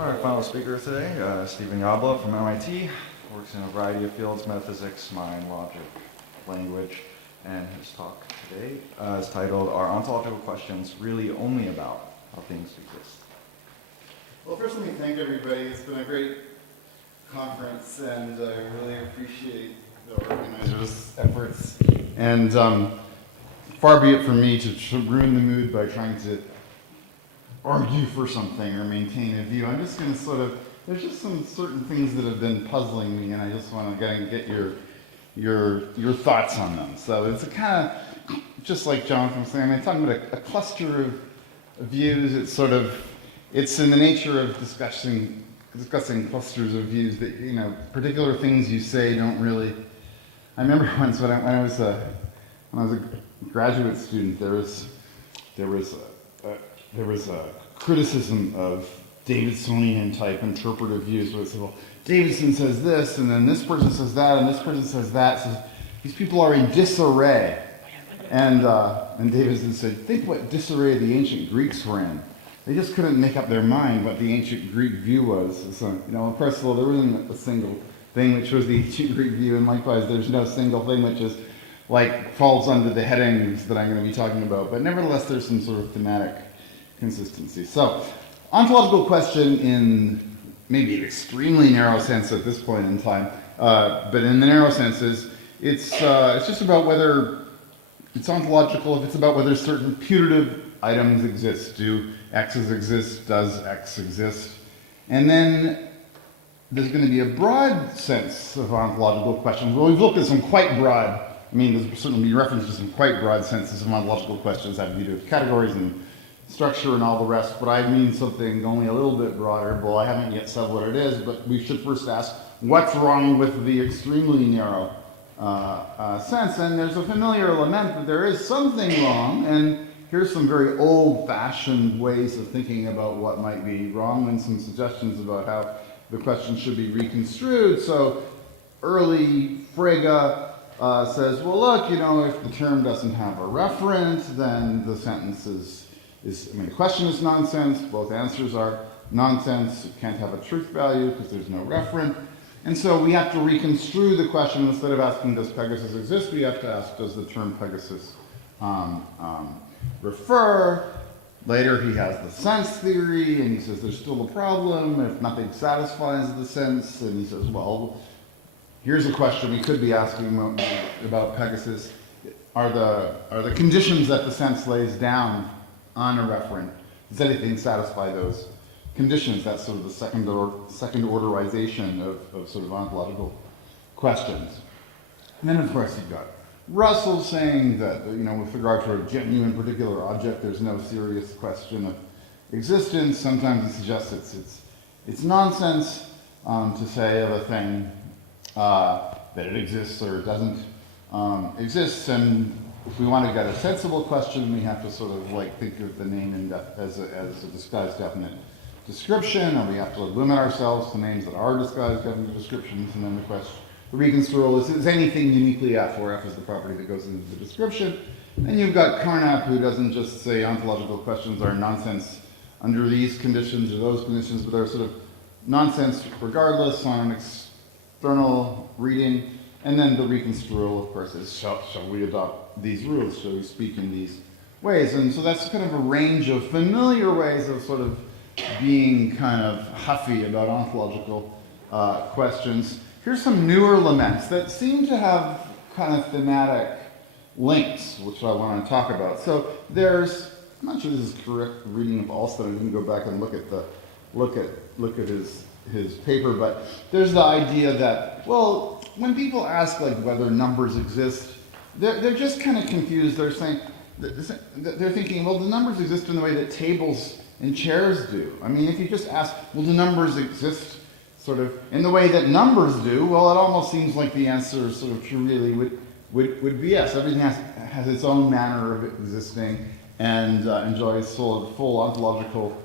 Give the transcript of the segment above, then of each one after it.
Our final speaker today, Stephen Yablo from MIT, works in a variety of fields: metaphysics, mind, logic, language, and his talk today is titled, "Are Ontological Questions Really Only About How Things Exist?" Well, first let me thank everybody. It's been a great conference, and I really appreciate the organizers' efforts. And far be it from me to ruin the mood by trying to argue for something or maintain a view. I'm just going to there's just some certain things that have been puzzling me, and I just want to get your thoughts on them. So it's a kind of, just like Jonathan was saying, I'm talking about a cluster of views. It's in the nature of discussing clusters of views that, particular things you say don't really. I remember once when I was a graduate student, there was a criticism of Davidsonian type interpretive views where it said, well, Davidson says this, and then this person says that, and this person says that. So these people are in disarray. And Davidson said, think what disarray the ancient Greeks were in. They just couldn't make up their mind what the ancient Greek view was. So, first of all, there wasn't a single thing which was the ancient Greek view, and likewise, there's no single thing which is falls under the headings that I'm going to be talking about. But nevertheless, there's some sort of thematic consistency. So, ontological question in maybe an extremely narrow sense at this point in time, but in the narrow senses, it's just about whether it's ontological if it's about whether certain putative items exist. Do X's exist? Does X exist? And then there's going to be a broad sense of ontological questions. Well, we've looked at some quite broad, there's certainly be reference to some quite broad senses of ontological questions having to do with categories and structure and all the rest, but I mean something only a little bit broader. Well, I haven't yet said what it is, but we should first ask, what's wrong with the extremely narrow sense? And there's a familiar lament that there is something wrong, and here's some very old-fashioned ways of thinking about what might be wrong and some suggestions about how the question should be reconstrued. So early Frege says, well, look, if the term doesn't have a referent, then the sentence the question is nonsense, both answers are nonsense, it can't have a truth value because there's no referent. And so we have to reconstrue the question. Instead of asking, does Pegasus exist, we have to ask, does the term Pegasus refer? Later he has the sense theory, and he says there's still a problem if nothing satisfies the sense, and he says, well, here's a question we could be asking about Pegasus. Are the conditions that the sense lays down on a referent, does anything satisfy those conditions? That's sort of the second orderization of sort of ontological questions. And then, of course, you've got Russell saying that, with regard to a genuine particular object, there's no serious question of existence. Sometimes he suggests it's nonsense to say of a thing that it exists or it doesn't exist. And if we want to get a sensible question, we have to sort of think of the name as a disguised definite description, or we have to limit ourselves to names that are disguised definite descriptions, and then the question, the reconstrual is anything uniquely F, where F is the property that goes into the description. And you've got Carnap, who doesn't just say ontological questions are nonsense under these conditions or those conditions, but they're sort of nonsense regardless on an external reading. And then the reconstrual, of course, is shall we adopt these rules? Shall we speak in these ways? And so that's kind of a range of familiar ways of sort of being kind of huffy about ontological questions. Here's some newer laments that seem to have kind of thematic links, which I want to talk about. So there's, I'm not sure this is correct reading of Alston. I didn't go back and look at his paper, but there's the idea that, well, when people ask whether numbers exist, they're just kind of confused. They're saying, they're thinking, well, the numbers exist in the way that tables and chairs do. If you just ask, well, do numbers exist sort of in the way that numbers do? Well, it almost seems like the answer sort of really would be yes. Everything has its own manner of existing and enjoys full ontological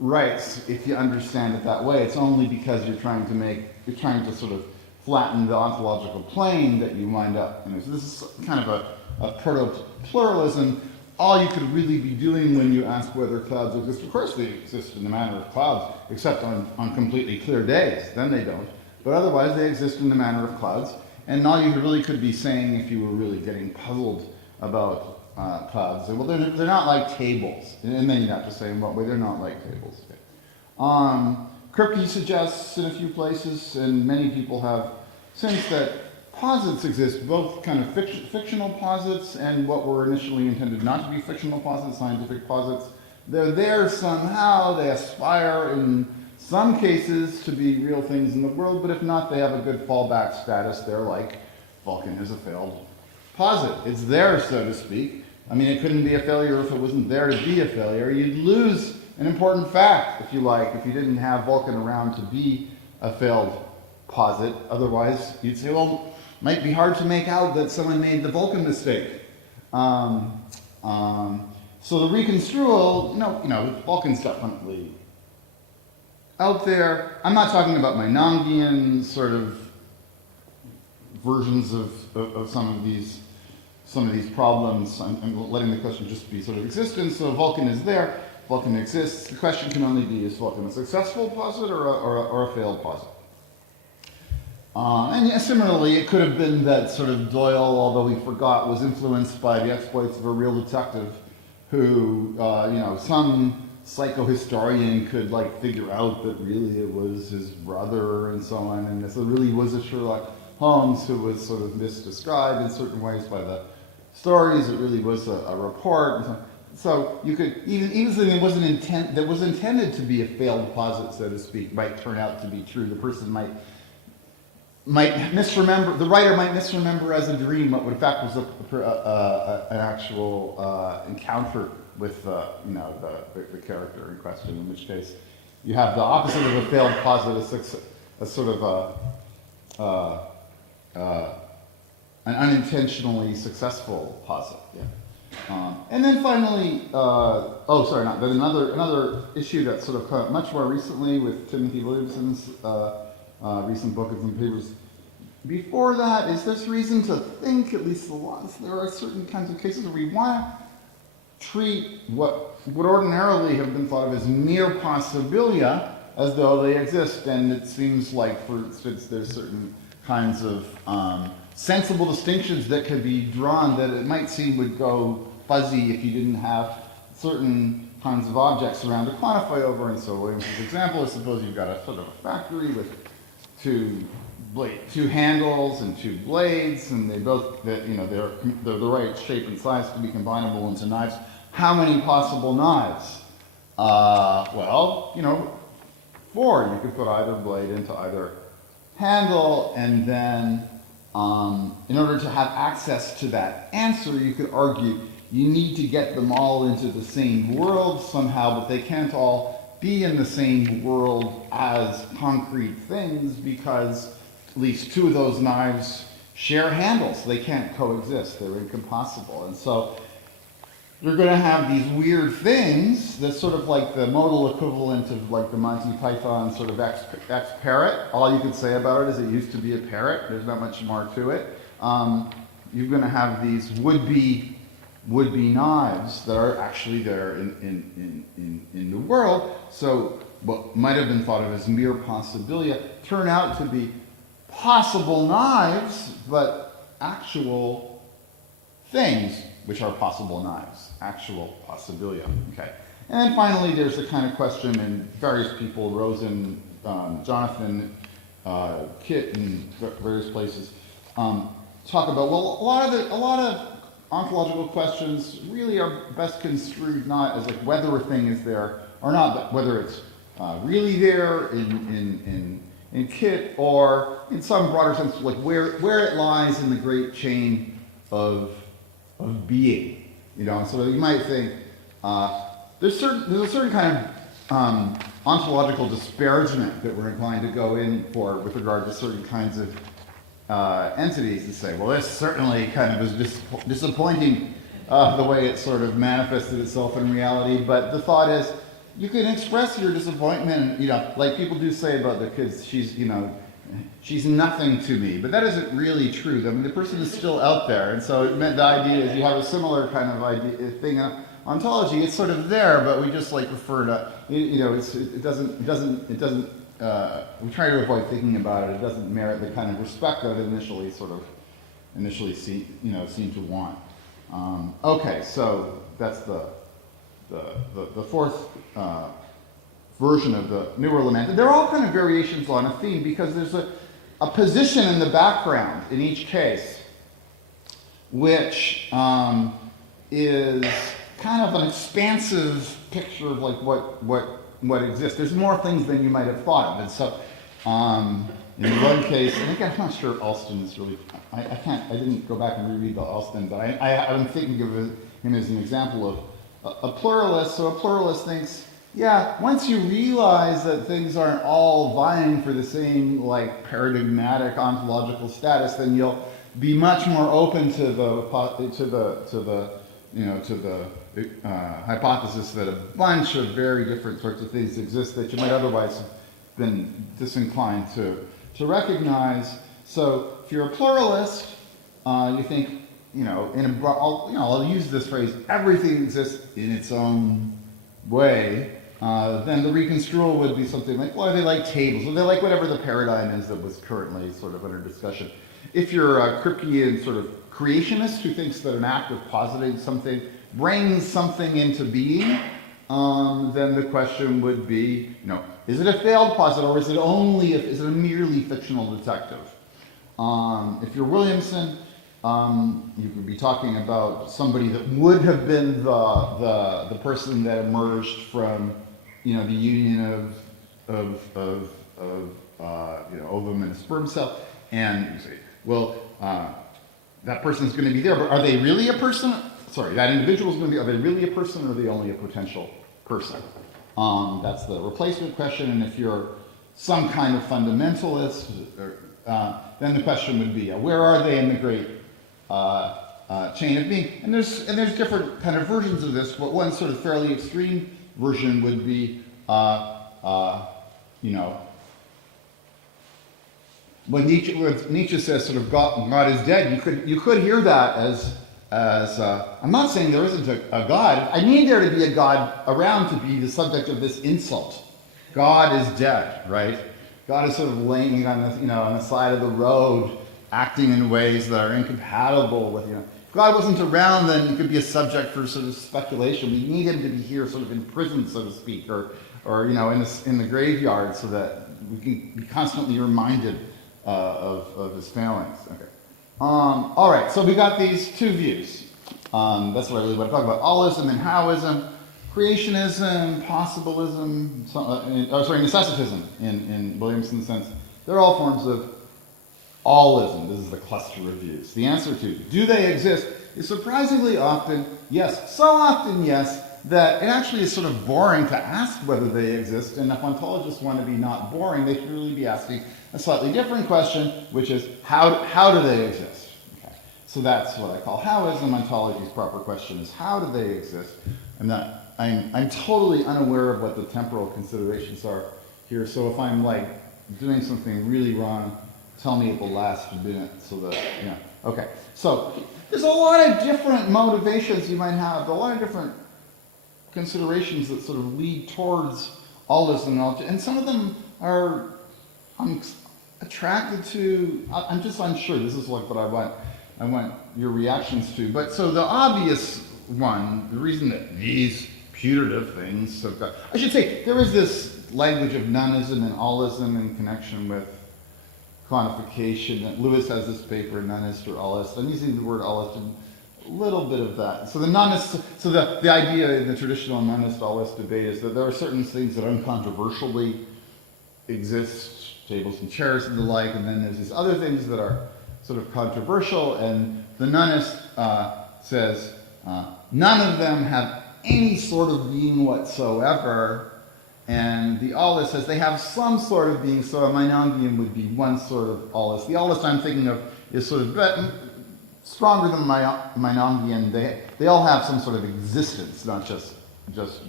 rights if you understand it that way. It's only because you're trying to sort of flatten the ontological plane that you wind up. So this is kind of a proto-pluralism all you could really be doing when you ask whether clouds exist. Of course they exist in the manner of clouds, except on completely clear days, then they don't. But otherwise they exist in the manner of clouds, and all you really could be saying if you were really getting puzzled about clouds, well, they're not like tables. And then you have to say, well, they're not like tables. Kripke suggests in a few places, and many people have since, that posits exist, both kind of fictional posits and what were initially intended not to be fictional posits, scientific posits. They're there somehow, they aspire in some cases to be real things in the world, but if not, they have a good fallback status. They're like, Vulcan is a failed posit. It's there, so to speak. I mean, it couldn't be a failure if it wasn't there to be a failure. You'd lose an important fact, if you like, if you didn't have Vulcan around to be a failed posit. Otherwise, you'd say, well, might be hard to make out that someone made the Vulcan mistake. So the reconstrual, Vulcan's definitely out there. I'm not talking about Meinongian sort of versions of some of these problems. I'm letting the question just be sort of existence. So Vulcan is there, Vulcan exists. The question can only be, is Vulcan a successful posit or a failed posit? And similarly, it could have been that sort of Doyle, although we forgot, was influenced by the exploits of a real detective who, some psychohistorian could figure out that really it was his brother and so on, and so it really was a Sherlock Holmes who was sort of misdescribed in certain ways by the stories. It really was a report. And so you could, even something that was intended to be a failed posit, so to speak, might turn out to be true. The person might misremember, the writer might misremember as a dream what in fact was an actual encounter with the character in question, in which case you have the opposite of a failed posit, a sort of an unintentionally successful posit. Yeah. And then finally, another issue that's sort of come up much more recently with Timothy Williamson's recent book and some papers. Before that, is there's reason to think, at least there are certain kinds of cases where we want to treat what would ordinarily have been thought of as mere possibilia as though they exist. And it seems like, for instance, there's certain kinds of sensible distinctions that could be drawn that it might seem would go fuzzy if you didn't have certain kinds of objects around to quantify over. And so Williamson's example is, suppose you've got a sort of a factory with two handles and two blades, and they both, they're the right shape and size to be combinable into knives. How many possible knives? 4. You could put either blade into either handle, and then in order to have access to that answer, you could argue you need to get them all into the same world somehow, but they can't all be in the same world as concrete things because at least 2 of those knives share handles. They can't coexist. They're incompossible. And so you're going to have these weird things that's sort of like the modal equivalent of like the Monty Python sort of X parrot. All you could say about it is it used to be a parrot. There's not much more to it. You're going to have these would-be knives that are actually there in the world. So what might have been thought of as mere possibilia turn out to be possible knives, but actual things which are possible knives, actual possibilia. Okay. And then finally, there's the kind of question, and various people, Rosen, Jonathan, Kit, and various places, talk about, well, a lot of ontological questions really are best construed not as like whether a thing is there or not, but whether it's really there in Kit, or in some broader sense, like where it lies in the great chain of being. So you might think there's a certain kind of ontological disparagement that we're inclined to go in for with regard to certain kinds of entities, to say, well, this certainly kind of is disappointing the way it sort of manifested itself in reality, but the thought is, you can express your disappointment, like people do say about the kids, she's, she's nothing to me. But that isn't really true. I mean, the person is still out there, and so it meant the idea is you have a similar kind of idea thing in ontology. It's sort of there, but we just like refer to, you know, it doesn't. We try to avoid thinking about it. It doesn't merit the kind of respect that it initially seemed to want. Okay, so that's the fourth version of the newer lament. They're all kind of variations on a theme because there's a position in the background in each case, which is kind of an expansive picture of like what exists. There's more things than you might have thought of. And so in one case, I think I'm not sure Alston is really, I didn't go back and reread the Alston, but I'm thinking of him as an example of a pluralist. So a pluralist thinks, yeah, once you realize that things aren't all vying for the same like paradigmatic ontological status, then you'll be much more open to the hypothesis that a bunch of very different sorts of things exist that you might otherwise have been disinclined to recognize. So if you're a pluralist, you think, I'll use this phrase, everything exists in its own way. Then the reconstrual would be something like, well, they like tables, or they like whatever the paradigm is that was currently sort of under discussion. If you're a Kripkean sort of creationist who thinks that an act of positing something brings something into being, then the question would be, is it a failed posit, or is it is it a merely fictional detective? If you're Williamson, you could be talking about somebody that would have been the person that emerged from, the union of ovum and a sperm cell, and you say, well, that person's going to be there, but are they really a person? Sorry, that individual's going to be, are they really a person, or are they only a potential person? That's the replacement question, and if you're some kind of fundamentalist, then the question would be, where are they in the great chain of being? And there's different kind of versions of this, but one sort of fairly extreme version would be, when Nietzsche says sort of God is dead, you could hear that as I'm not saying there isn't a God. I need there to be a God around to be the subject of this insult. God is dead, right? God is sort of laying on the side of the road, acting in ways that are incompatible with, If God wasn't around, then he could be a subject for sort of speculation. We need him to be here sort of in prison, so to speak, or in the graveyard, so that we can be constantly reminded of his failings. Okay. All right, so we got these two views. That's what I really want to talk about. Allism and howism, creationism, possibilism, necessitism in Williamson's sense. They're all forms of allism. This is the cluster of views. The answer to, do they exist, is surprisingly often yes. So often yes, that it actually is sort of boring to ask whether they exist, and if ontologists want to be not boring, they should really be asking a slightly different question, which is, how do they exist? Okay. So that's what I call howism. Ontology's proper question is, how do they exist? I'm totally unaware of what the temporal considerations are here, so if I'm like doing something really wrong, tell me at the last minute so that, Okay, so there's a lot of different motivations you might have, a lot of different considerations that sort of lead towards allism, and some of them are I'm attracted to. I'm just unsure. This is like what I want your reactions to. But so the obvious one, the reason that these putative things have got, I should say, there is this language of nonism and allism in connection with quantification. Lewis has this paper, nonist or allist. I'm using the word allist in a little bit of that. So the nonist, so the idea in the traditional nonist-allist debate is that there are certain things that uncontroversially exist, tables and chairs and the like, and then there's these other things that are sort of controversial, and the nonist says none of them have any sort of being whatsoever, and the allist says they have some sort of being, so a Meinongian would be one sort of allist. The allist I'm thinking of is sort of stronger than Meinongian. They all have some sort of existence, not just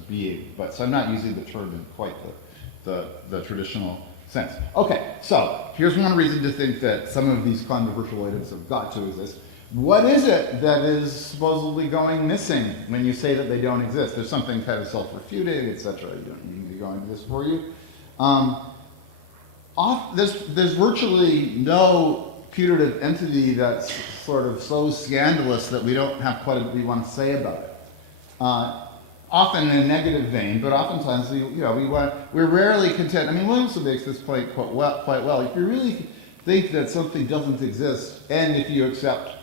being. But so I'm not using the term in quite the traditional sense. Okay, so here's one reason to think that some of these controversial items have got to exist. What is it that is supposedly going missing when you say that they don't exist? There's something kind of self-refuting, etc. You don't need me to go into this for you. There's virtually no putative entity that's sort of so scandalous that we don't have quite a bit we want to say about it. Often in a negative vein, but oftentimes we're rarely content. I mean, Williamson makes this point quite well. If you really think that something doesn't exist, and if you accept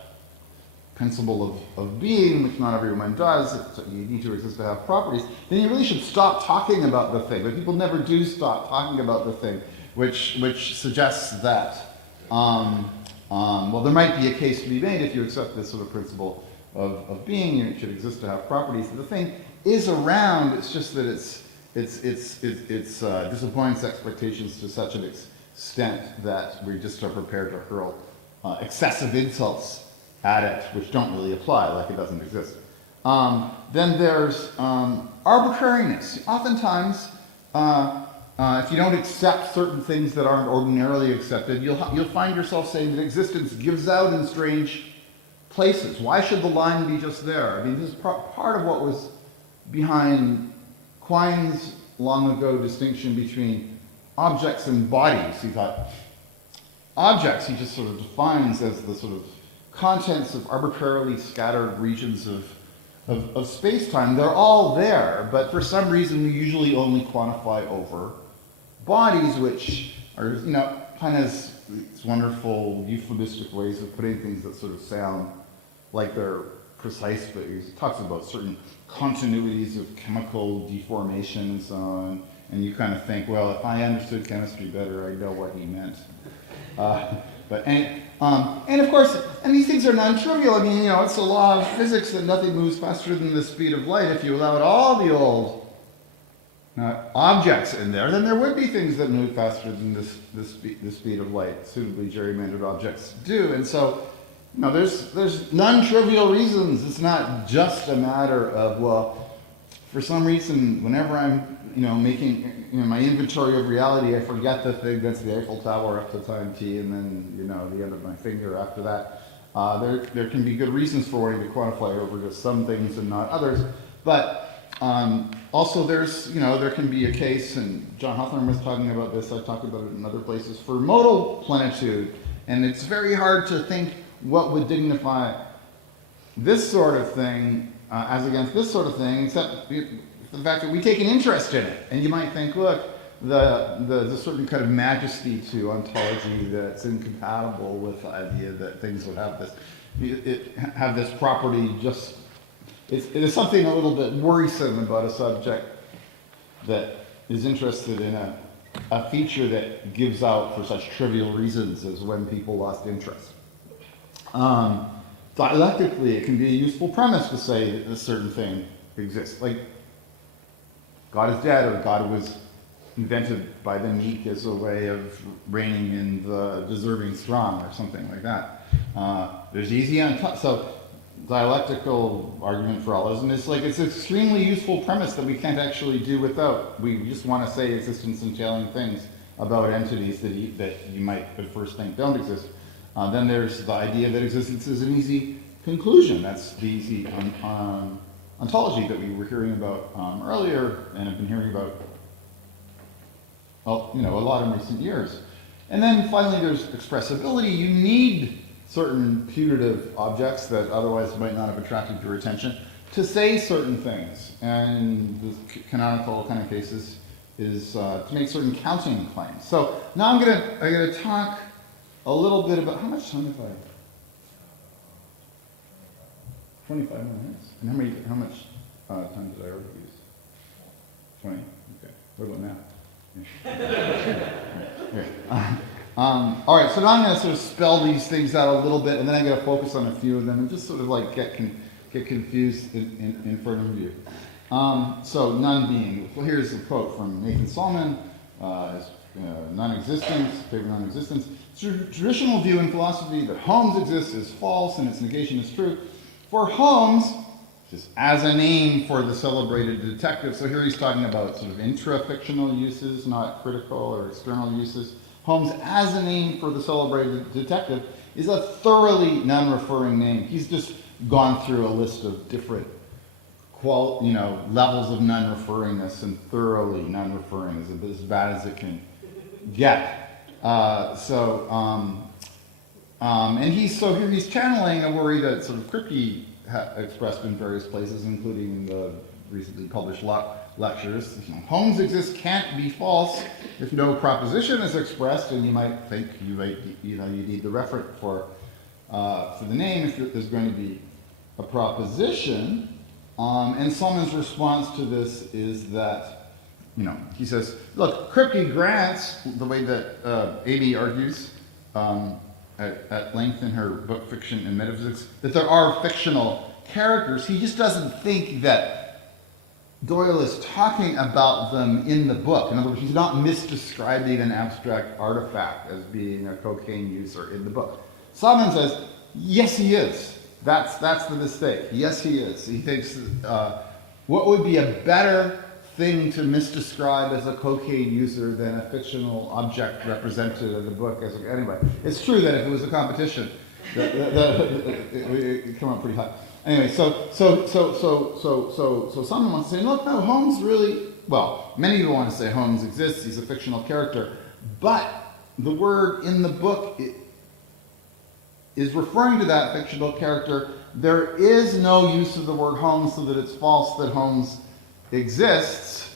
principle of being, which not everyone does, you need to exist to have properties, then you really should stop talking about the thing. But people never do stop talking about the thing, which suggests that, well, there might be a case to be made if you accept this sort of principle of being, and it should exist to have properties. The thing is around, it's just that it's disappoints expectations to such an extent that we just are prepared to hurl excessive insults at it, which don't really apply, like it doesn't exist. Then there's arbitrariness. Oftentimes, if you don't accept certain things that aren't ordinarily accepted, you'll find yourself saying that existence gives out in strange places. Why should the line be just there? I mean, this is part of what was behind Quine's long ago distinction between objects and bodies. He thought objects he just sort of defines as the sort of contents of arbitrarily scattered regions of space-time. They're all there, but for some reason we usually only quantify over bodies, which are, kind of these wonderful euphemistic ways of putting things that sort of sound like they're precise, but he talks about certain continuities of chemical deformation and so on, and you kind of think, well, if I understood chemistry better, I'd know what he meant. And of course, and these things are non-trivial. I mean, it's a law of physics that nothing moves faster than the speed of light. If you allowed all the old objects in there, then there would be things that move faster than the speed of light. Suitably gerrymandered objects do, and so there's non-trivial reasons. It's not just a matter of, well, for some reason, whenever I'm making my inventory of reality, I forget the thing that's the Eiffel Tower up to time t, and then the end of my finger after that. There can be good reasons for wanting to quantify over just some things and not others, but also there can be a case, and John Hawthorne was talking about this, I've talked about it in other places, for modal plenitude, and it's very hard to think what would dignify this sort of thing as against this sort of thing, except the fact that we take an interest in it. And you might think, look, the certain kind of majesty to ontology that's incompatible with the idea that things would have this property. Just it is something a little bit worrisome about a subject that is interested in a feature that gives out for such trivial reasons as when people lost interest. Dialectically, it can be a useful premise to say that a certain thing exists. Like, God is dead, or God was invented by the meek as a way of reigning in the deserving strong, or something like that. There's easy so dialectical argument for allism is like, it's an extremely useful premise that we can't actually do without. We just want to say existence entailing things about entities that you might at first think don't exist. Then there's the idea that existence is an easy conclusion. That's the easy ontology that we were hearing about earlier, and have been hearing about, well, a lot in recent years. And then finally there's expressibility. You need certain putative objects that otherwise might not have attracted your attention to say certain things. And the canonical kind of cases is to make certain counting claims. So now I'm gonna talk a little bit about, how much time have I? 25 minutes. And how much time did I already use? 20? Okay. What about now? All right, so now I'm going to sort of spell these things out a little bit, and then I'm going to focus on a few of them and just sort of like get confused in front of you. So non-being. Well, here's a quote from Nathan Solomon. Non-existence, favorite non-existence. Traditional view in philosophy that Holmes exists is false and its negation is true. For Holmes, just as a name for the celebrated detective. So here he's talking about sort of intra-fictional uses, not critical or external uses. Holmes, as a name for the celebrated detective, is a thoroughly non-referring name. He's just gone through a list of different levels of non-referringness, and thoroughly non-referring is as bad as it can get. And here he's channeling a worry that sort of Kripke expressed in various places, including in the recently published lectures. Holmes exists can't be false if no proposition is expressed, and you might think you need the referent for the name if there's going to be a proposition. And Solomon's response to this is that, he says, look, Kripke grants, the way that Amy argues at length in her book Fiction and Metaphysics, that there are fictional characters. He just doesn't think that Doyle is talking about them in the book. In other words, he's not misdescribing an abstract artifact as being a cocaine user in the book. Solomon says, yes, he is. That's the mistake. Yes, he is. He thinks what would be a better thing to misdescribe as a cocaine user than a fictional object represented in the book. Anyway, it's true that if it was a competition, it would come up pretty high. Anyway, so someone wants to say, look, no, Holmes really, well, many people want to say Holmes exists, he's a fictional character, but the word in the book is referring to that fictional character. There is no use of the word Holmes, so that it's false that Holmes exists.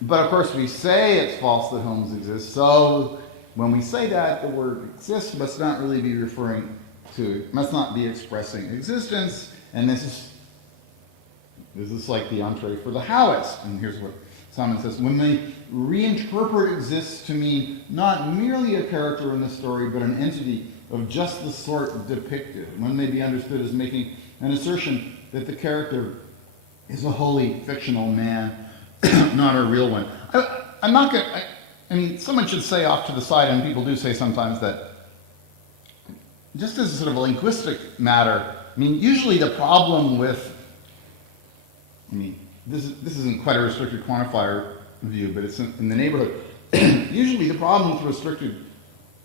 But of course we say it's false that Holmes exists, so when we say that, the word exists must not really be referring to, must not be expressing existence. And this is like the entree for the Howist. And here's what Simon says: when they reinterpret exists to mean not merely a character in the story, but an entity of just the sort depicted, one may be understood as making an assertion that the character is a wholly fictional man, not a real one. I'm not going to, I mean, someone should say off to the side, and people do say sometimes that, just as a sort of a linguistic matter, I mean, usually the problem with, this isn't quite a restricted quantifier view, but it's in the neighborhood. Usually the problem with restricted,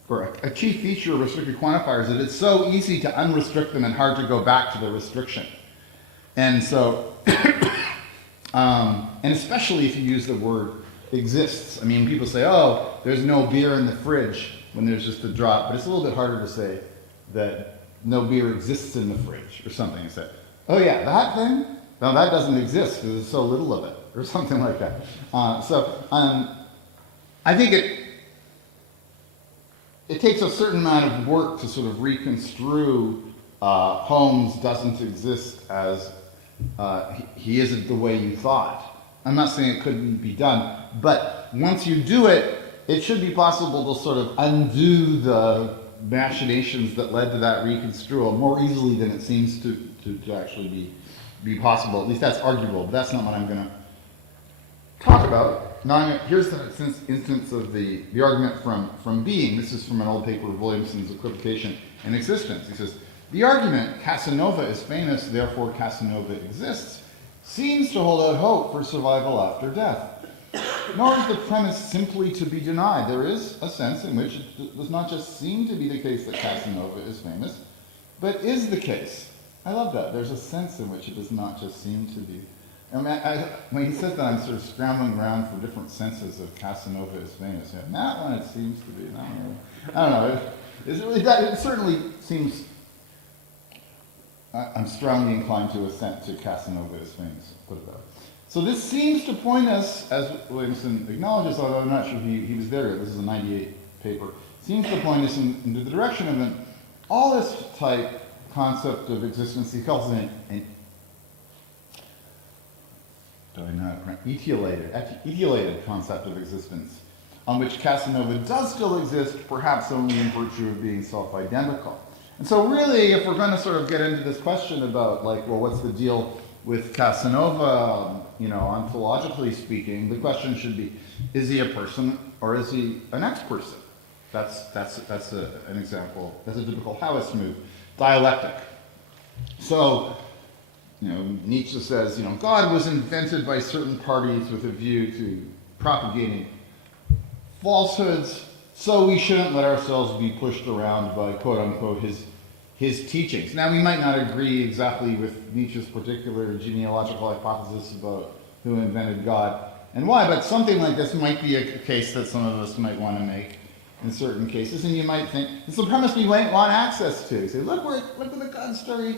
or a key feature of restricted quantifiers, is that it's so easy to unrestrict them and hard to go back to the restriction. And so, and especially if you use the word exists. I mean, people say, oh, there's no beer in the fridge when there's just a drop, but it's a little bit harder to say that no beer exists in the fridge or something. You say, oh yeah, that thing? No, that doesn't exist because there's so little of it, or something like that. I think it takes a certain amount of work to sort of reconstrue Holmes doesn't exist as he isn't the way you thought. I'm not saying it couldn't be done, but once you do it, it should be possible to sort of undo the machinations that led to that reconstrual more easily than it seems to actually be possible. At least that's arguable, but that's not what I'm going to talk about. Now, here's the instance of the argument from being. This is from an old paper of Williamson's Equivocation and Existence. He says, the argument, Casanova is famous, therefore Casanova exists, seems to hold out hope for survival after death. Nor is the premise simply to be denied. There is a sense in which it does not just seem to be the case that Casanova is famous, but is the case. I love that. There's a sense in which it does not just seem to be. I mean, when he says that, I'm sort of scrambling around for different senses of Casanova is famous. Yeah, that one it seems to be. I don't know. It certainly seems. I'm strongly inclined to assent to Casanova is famous. Put it that way. So this seems to point us, as Williamson acknowledges, although I'm not sure he was there yet. This is a 98 paper. Seems to point us into the direction of an allist type concept of existence. He calls it an etiolated concept of existence, on which Casanova does still exist, perhaps only in virtue of being self-identical. And so really, if we're going to sort of get into this question about, like, well, what's the deal with Casanova, ontologically speaking, the question should be, is he a person or is he an ex-person? That's an example. That's a typical Howist move. Dialectic. So Nietzsche says, God was invented by certain parties with a view to propagating falsehoods, so we shouldn't let ourselves be pushed around by, quote unquote, his teachings. Now, we might not agree exactly with Nietzsche's particular genealogical hypothesis about who invented God and why, but something like this might be a case that some of us might want to make in certain cases, and you might think, it's a premise we might want access to. Say, look where the God story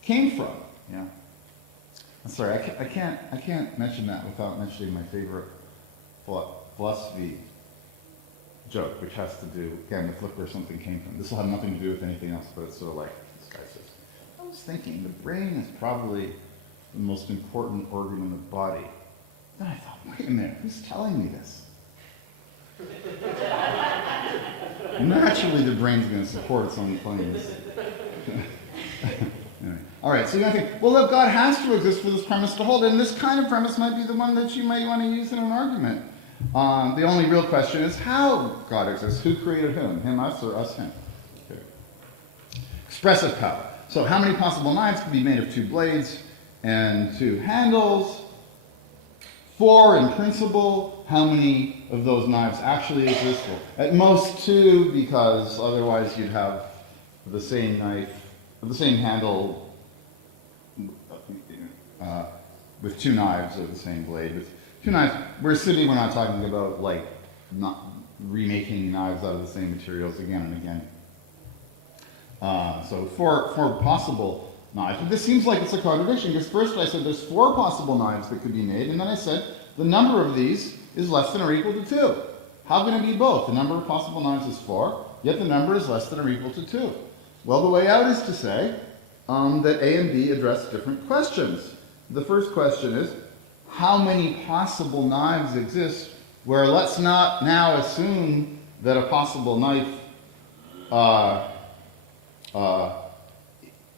came from. Yeah. I'm sorry, I can't mention that without mentioning my favorite philosophy joke, which has to do, again, with look where something came from. This will have nothing to do with anything else, but it's sort of like this guy says, I was thinking the brain is probably the most important organ in the body. Then I thought, wait a minute, who's telling me this? Naturally, the brain's going to support its own claims. Anyway. All right, so you're going to think, well, look, God has to exist for this premise to hold, and this kind of premise might be the one that you might want to use in an argument. The only real question is how God exists. Who created whom? Him, us, or us, him? Okay. Expressive power. So how many possible knives can be made of 2 blades and 2 handles? 4 in principle. How many of those knives actually exist? Well, at most 2, because otherwise you'd have the same knife, the same handle with 2 knives or the same blade. With 2 knives, we're not talking about like not remaking knives out of the same materials again and again. So 4 possible knives. But this seems like it's a contradiction, because first I said there's 4 possible knives that could be made, and then I said the number of these is less than or equal to 2. How can it be both? The number of possible knives is 4, yet the number is less than or equal to 2. Well, the way out is to say that A and B address different questions. The first question is, how many possible knives exist, where let's not now assume that a possible knife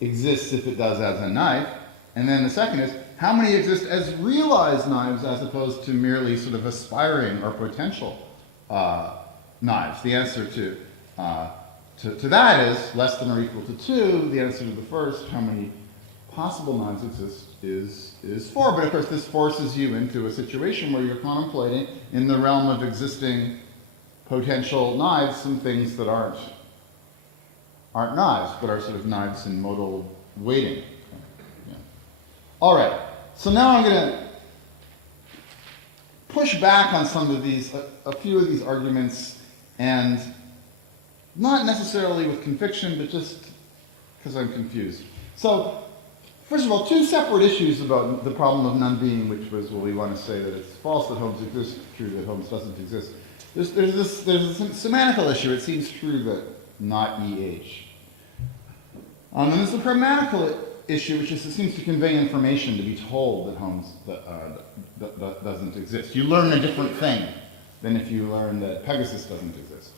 exists if it does as a knife. And then the second is, how many exist as realized knives as opposed to merely sort of aspiring or potential knives? The answer to that is less than or equal to 2. The answer to the first, how many possible knives exist, is 4. But of course, this forces you into a situation where you're contemplating, in the realm of existing potential knives, some things that aren't knives, but are sort of knives in modal weighting. Yeah. All right. So now I'm going to push back on some of these, a few of these arguments, and not necessarily with conviction, but just because I'm confused. So, first of all, 2 separate issues about the problem of none-being, which was, well, we want to say that it's false that Holmes exists, true that Holmes doesn't exist. There's a semantical issue. It seems true that not EH. And there's a grammatical issue, which is it seems to convey information to be told that Holmes doesn't exist. You learn a different thing than if you learn that PHYSIS doesn't exist.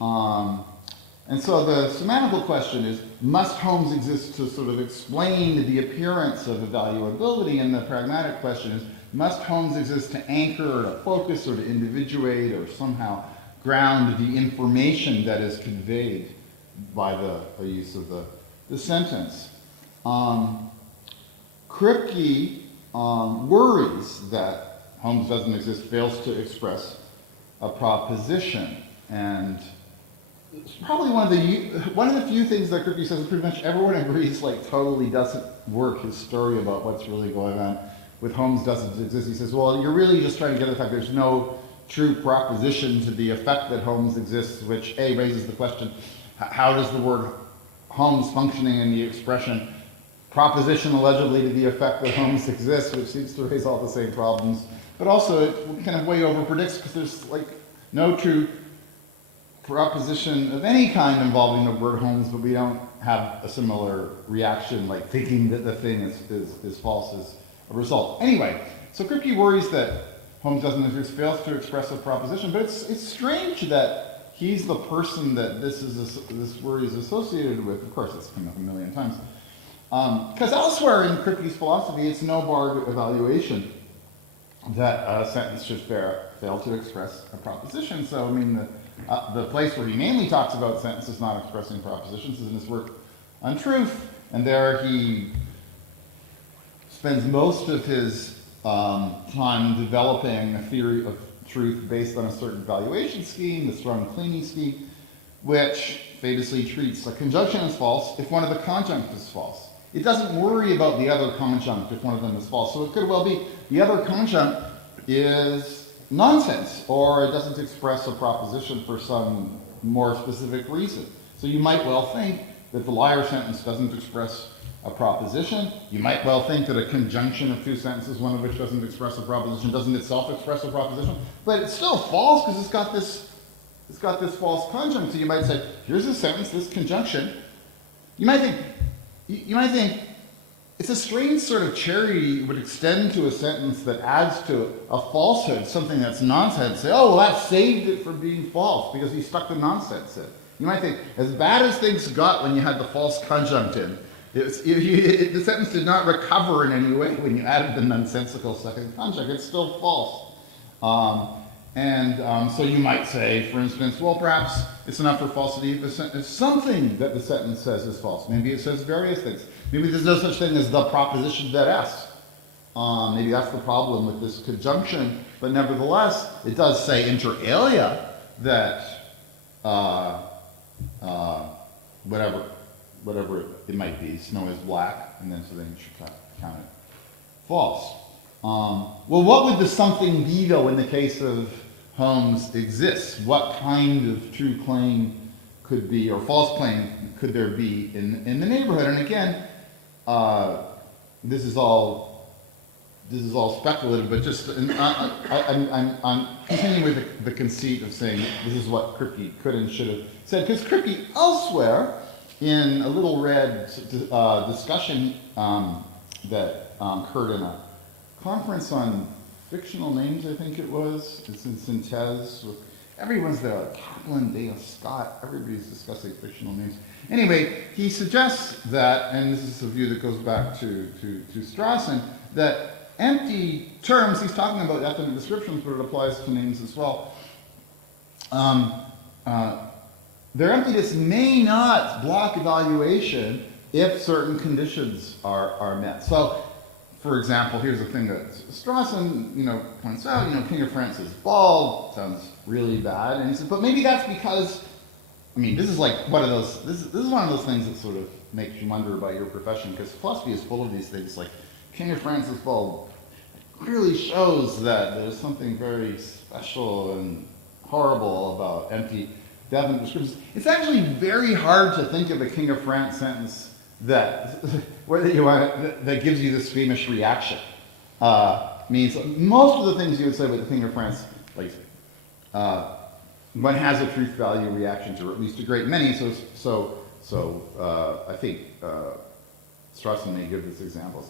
And so the semantical question is, must Holmes exist to sort of explain the appearance of evaluability? And the pragmatic question is, must Holmes exist to anchor or to focus or to individuate or somehow ground the information that is conveyed by the use of the sentence? Kripke worries that Holmes doesn't exist, fails to express a proposition, and it's probably one of the few things that Kripke says, pretty much everyone agrees, like, totally doesn't work, his story about what's really going on with Holmes doesn't exist. He says, well, you're really just trying to get at the fact there's no true proposition to the effect that Holmes exists, which A, raises the question, how does the word Holmes functioning in the expression proposition allegedly to the effect that Holmes exists, which seems to raise all the same problems, but also it kind of way over predicts, because there's like no true proposition of any kind involving the word Holmes, but we don't have a similar reaction, like thinking that the thing is false as a result. Anyway, so Kripke worries that Holmes doesn't exist, fails to express a proposition, but it's strange that he's the person that this worry is associated with. Of course, it's come up a million times. Because elsewhere in Kripke's philosophy, it's no barred evaluation that a sentence should fail to express a proposition. So, I mean, the place where he mainly talks about sentences not expressing propositions is in his work on truth, and there he spends most of his time developing a theory of truth based on a certain valuation scheme, the Strong-Kleene scheme, which famously treats a conjunction as false if one of the conjuncts is false. It doesn't worry about the other conjunct if one of them is false. So it could well be the other conjunct is nonsense, or it doesn't express a proposition for some more specific reason. So you might well think that the liar sentence doesn't express a proposition. You might well think that a conjunction of two sentences, one of which doesn't express a proposition, doesn't itself express a proposition. But it's still false because it's got this false conjunct. So you might say, here's a sentence, this conjunction. You might think it's a strange sort of charity would extend to a sentence that adds to a falsehood, something that's nonsense. Say, oh, well, that saved it from being false because he stuck the nonsense in. You might think, as bad as things got when you had the false conjunct in, the sentence did not recover in any way when you added the nonsensical second conjunct. It's still false. So you might say, for instance, well, perhaps it's enough for falsity if something that the sentence says is false. Maybe it says various things. Maybe there's no such thing as the proposition that S. Maybe that's the problem with this conjunction. But nevertheless, it does say inter alia that whatever it might be, snow is black, and then so then you should count it false. Well, what would the something be, though, in the case of Holmes exists? What kind of true claim could be, or false claim could there be in the neighborhood? And again, this is all speculative, but just I'm continuing with the conceit of saying this is what Kripke could and should have said, because Kripke elsewhere in a little red discussion that occurred in a conference on fictional names, I think it was. It's in Synthèse. Everyone's there, Kaplan, Dale, Scott, everybody's discussing fictional names. Anyway, he suggests that, and this is a view that goes back to Strawson, that empty terms, he's talking about definite descriptions, but it applies to names as well. Their emptiness may not block evaluation if certain conditions are met. So, for example, here's the thing that Strawson, points out. King of France is bald. Sounds really bad, and he said, but maybe that's because, this is like one of those. This is one of those things that sort of makes you wonder about your profession, because philosophy is full of these things. Like King of France is bald clearly shows that there's something very special and horrible about empty, definite descriptions. It's actually very hard to think of a King of France sentence that gives you this famous reaction. Means most of the things you would say about the King of France, like one has a truth value reaction to, or at least a great many. So I think Strawson may give this example.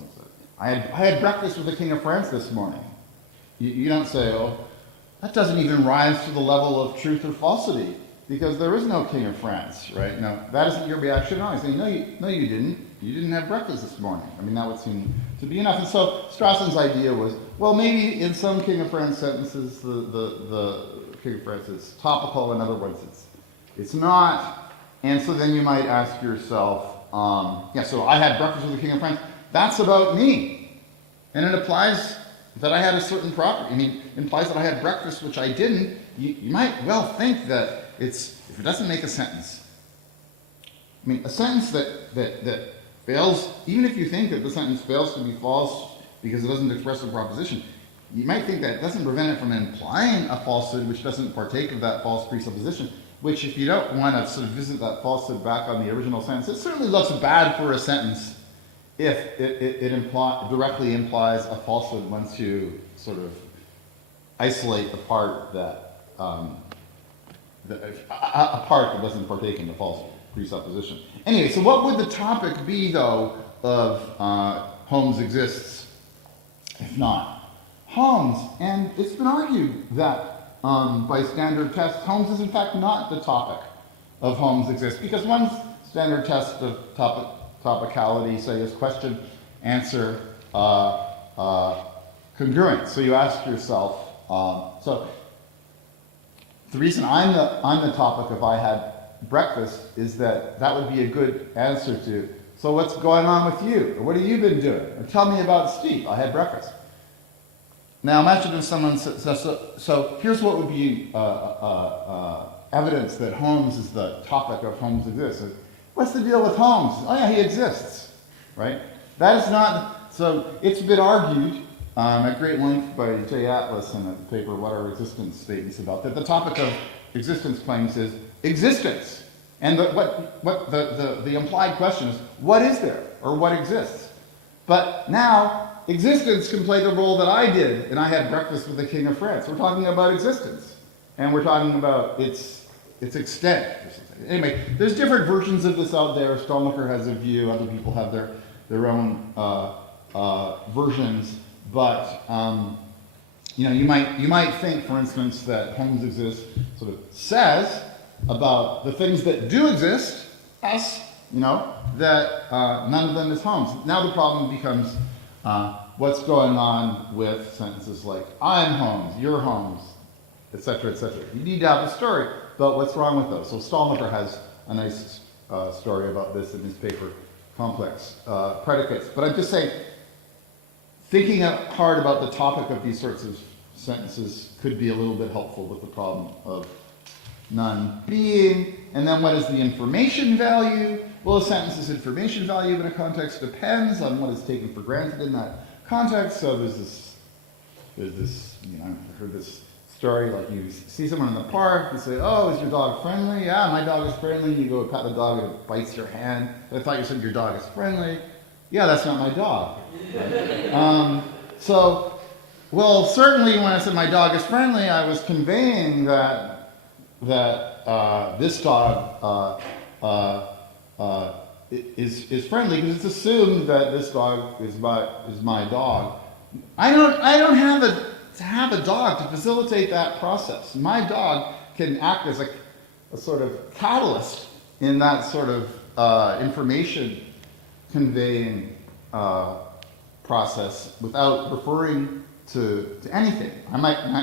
I had breakfast with the King of France this morning. You don't say, oh, that doesn't even rise to the level of truth or falsity, because there is no King of France, right? No, that isn't your reaction at all. You say, no, you didn't. You didn't have breakfast this morning. That would seem to be enough. And so Strawson's idea was, well, maybe in some King of France sentences, the King of France is topical. In other words, it's not. And so then you might ask yourself, so I had breakfast with the King of France. That's about me. And it implies that I had a certain property. It implies that I had breakfast, which I didn't. You might well think that if it doesn't make a sentence, a sentence that fails, even if you think that the sentence fails to be false because it doesn't express a proposition, you might think that it doesn't prevent it from implying a falsehood which doesn't partake of that false presupposition, which, if you don't want to sort of visit that falsehood back on the original sentence, it certainly looks bad for a sentence if it directly implies a falsehood once you sort of isolate the part that doesn't partake in the false presupposition. Anyway, so what would the topic be, though, of Holmes exists, if not Holmes? And it's been argued that by standard tests, Holmes is in fact not the topic of Holmes exists, because one standard test of topicality, say, is question, answer, congruent. So you ask yourself, so the reason I'm the topic if I had breakfast is that would be a good answer to, so what's going on with you? Or what have you been doing? Or tell me about Steve. I had breakfast. Now imagine if someone says, so here's what would be evidence that Holmes is the topic of Holmes exists. What's the deal with Holmes? Oh yeah, he exists, right? That is not, so it's been argued at great length by J. Atlas in a paper, What Are Existence Statements, about that the topic of existence claims is existence. And the implied question is, what is there, or what exists? But now, existence can play the role that I did, and I had breakfast with the King of France. We're talking about existence, and we're talking about its extent. Anyway, there's different versions of this out there. Stolniker has a view, other people have their own versions, but you might think, for instance, that Holmes exists sort of says about the things that do exist, us, that none of them is Holmes. Now the problem becomes what's going on with sentences like I'm Holmes, you're Holmes, etc., etc. You need to have a story about what's wrong with those. So Stolniker has a nice story about this in his paper, Complex Predicates. But I'm just saying, thinking hard about the topic of these sorts of sentences could be a little bit helpful with the problem of none being. And then what is the information value? Well, a sentence's information value in a context depends on what is taken for granted in that context. So there's this, I've heard this story, like you see someone in the park, you say, oh, is your dog friendly? Yeah, my dog is friendly. You go pat the dog and it bites your hand. I thought you said your dog is friendly. Yeah, that's not my dog. Well, certainly when I said my dog is friendly, I was conveying that this dog is friendly because it's assumed that this dog is my dog. I don't have a dog to facilitate that process. My dog can act as a sort of catalyst in that sort of information conveying process without referring to anything.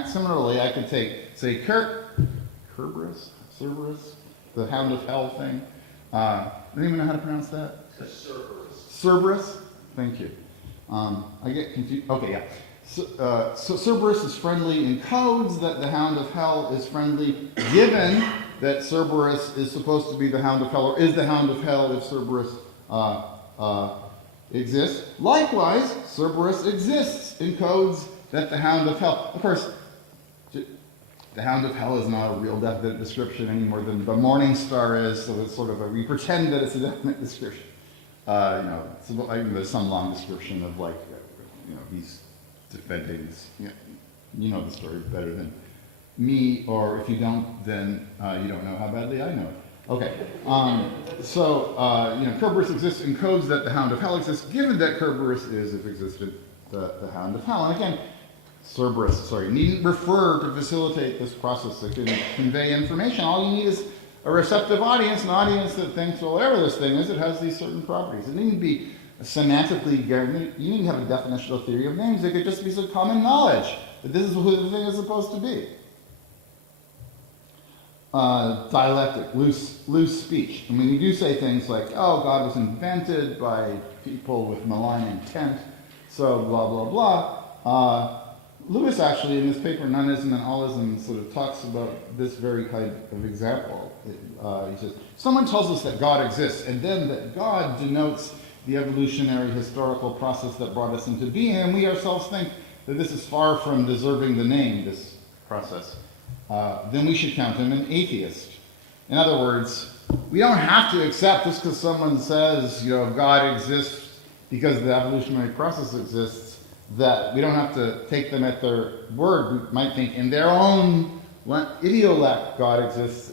Similarly, I could take, say, Cerberus, the Hound of Hell thing. I don't even know how to pronounce that. Cerberus. Thank you. I get confused. Okay, yeah. So Cerberus is friendly in codes that the Hound of Hell is friendly, given that Cerberus is supposed to be the Hound of Hell, or is the Hound of Hell if Cerberus exists. Likewise, Cerberus exists in codes that the Hound of Hell. Of course, the Hound of Hell is not a real definite description any more than the Morning Star is, so it's sort of we pretend that it's a definite description. There's some long description of he's defending his, you know the story better than me, or if you don't, then you don't know how badly I know it. Okay, Cerberus exists in codes that the Hound of Hell exists, given that Cerberus is, if existed, the Hound of Hell. And again, Cerberus, needn't refer to facilitate this process that can convey information. All you need is a receptive audience, an audience that thinks, well, whatever this thing is, it has these certain properties. It needn't be semantically guaranteed. You needn't have a definitional theory of names. It could just be some common knowledge that this is who the thing is supposed to be. Dialectic, loose speech. I mean, you do say things like, oh, God was invented by people with malign intent, so blah, blah, blah. Lewis actually, in his paper, Nonism and Allism, sort of talks about this very kind of example. He says, someone tells us that God exists, and then that God denotes the evolutionary historical process that brought us into being, and we ourselves think that this is far from deserving the name, this process. Then we should count him an atheist. In other words, we don't have to accept just because someone says, God exists because the evolutionary process exists, that we don't have to take them at their word. We might think in their own idiolect God exists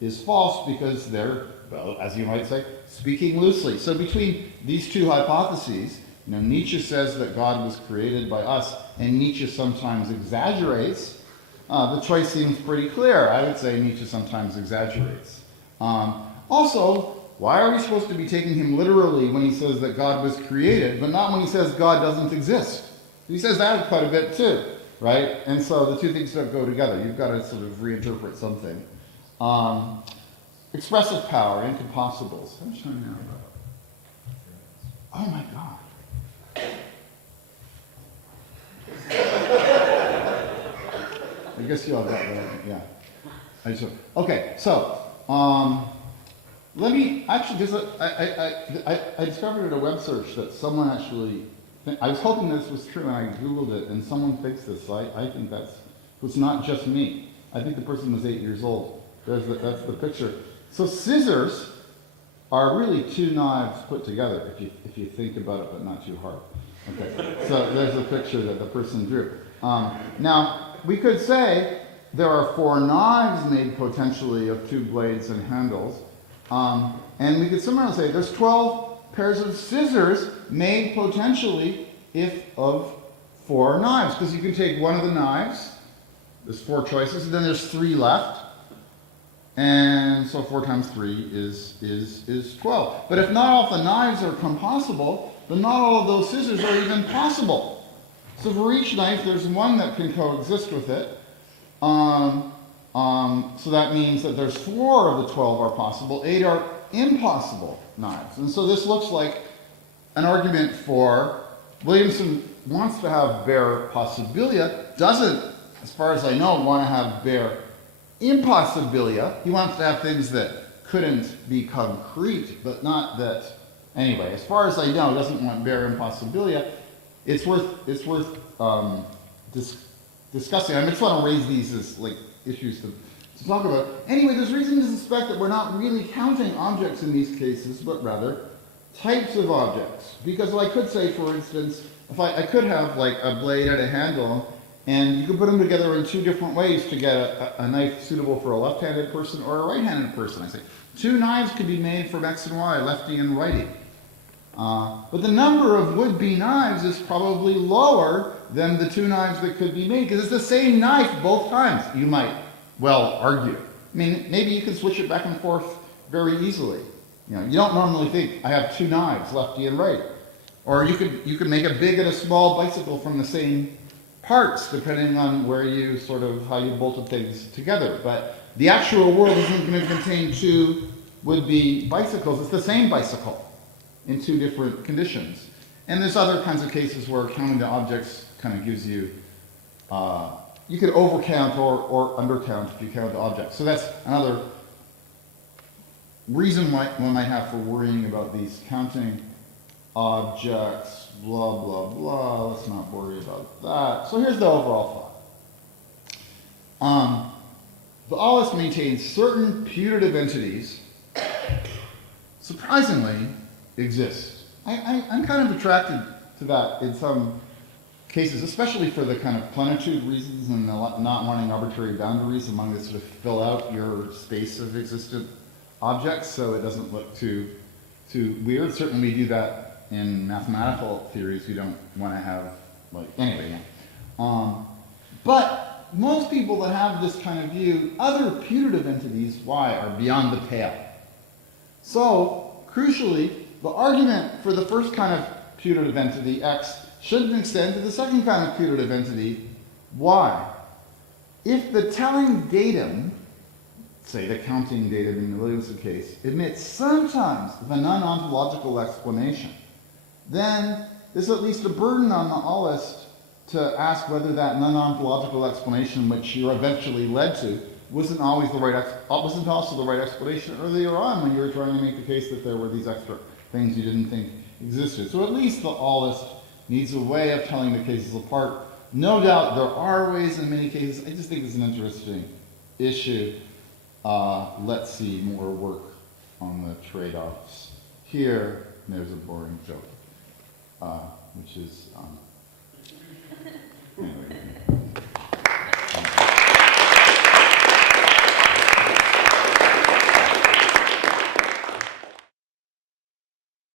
is false because they're, well, as you might say, speaking loosely. So between these two hypotheses, Nietzsche says that God was created by us, and Nietzsche sometimes exaggerates. The choice seems pretty clear. I would say Nietzsche sometimes exaggerates. Also, why are we supposed to be taking him literally when he says that God was created, but not when he says God doesn't exist? He says that quite a bit too, right? And so the two things don't go together. You've got to sort of reinterpret something. Expressive power, incompossibles. I'm showing now. Oh my God. I guess you all got that, yeah. Okay, so, let me, actually, because I discovered at a web search that someone actually, I was hoping this was true and I Googled it and someone fixed this, so I think it's not just me. I think the person was 8 years old. That's the picture. So scissors are really two knives put together, if you think about it, but not too hard. Okay, so there's a picture that the person drew. Now, we could say there are 4 knives made potentially of 2 blades and handles, and we could similarly say there's 12 pairs of scissors made potentially if of 4 knives, because you can take one of the knives, there's 4 choices, and then there's 3 left. And so 4 times 3 is 12. But if not all of the knives are compossible, then not all of those scissors are even possible. So for each knife, there's one that can coexist with it. So that means that there's 4 of the 12 are possible, 8 are impossible knives. And so this looks like an argument for Williamson wants to have bare possibilia, doesn't, as far as I know, want to have bare impossibilia. He wants to have things that couldn't be concrete, but not that. Anyway, as far as I know, doesn't want bare impossibilia. It's worth discussing. I just want to raise these as like issues to talk about. Anyway, there's reason to suspect that we're not really counting objects in these cases, but rather types of objects. Because I could say, for instance, if I could have like a blade and a handle. And you can put them together in 2 different ways to get a knife suitable for a left-handed person or a right-handed person. I say 2 knives could be made from X and Y, lefty and righty. But the number of would-be knives is probably lower than the 2 knives that could be made, because it's the same knife both times, you might well argue. I mean, maybe you can switch it back and forth very easily. You don't normally think, I have 2 knives, lefty and right. Or you could make a big and a small bicycle from the same parts, depending on where you how you bolted things together. But the actual world isn't going to contain 2 would-be bicycles. It's the same bicycle in 2 different conditions. And there's other kinds of cases where counting the objects kind of gives you, you could overcount or undercount if you count the objects. So that's another reason why one might have for worrying about these counting objects, blah, blah, blah. Let's not worry about that. So here's the overall thought. The OLIS maintains certain putative entities, surprisingly, exist. I'm kind of attracted to that in some cases, especially for the kind of plenitude reasons and the not wanting arbitrary boundaries among this to fill out your space of existent objects so it doesn't look too weird. Certainly we do that in mathematical theories. We don't want to have, anyway. But most people that have this kind of view, other putative entities, Y, are beyond the pale. So, crucially, the argument for the first kind of putative entity, X, shouldn't extend to the second kind of putative entity, Y. If the telling datum, say the counting datum in the Williamson case, admits sometimes of a non-ontological explanation, then there's at least a burden on the OLIS to ask whether that non-ontological explanation which you're eventually led to wasn't always wasn't also the right explanation earlier on when you were trying to make the case that there were these extra things you didn't think existed. So at least the OLIS needs a way of telling the cases apart. No doubt there are ways in many cases. I just think it's an interesting issue. Let's see more work on the trade-offs. Here, there's a boring joke, which is